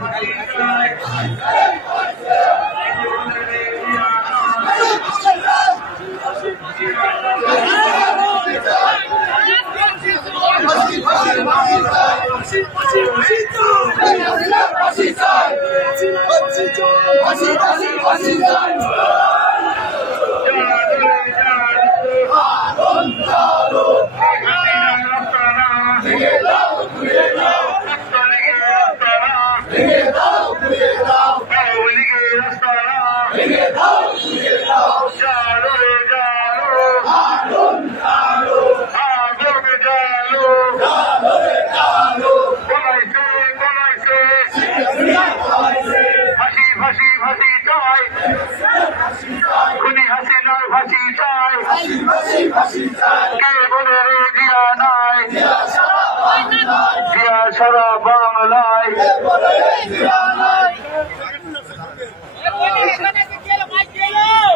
Washington! Washington! Washington! ভেঙে দাও ভেঙে দাও ওইদিকে রাস্তা না ভেঙে দাও ভেঙে দাও কে বলে দিয়া নাই দিয়া সারা জীবন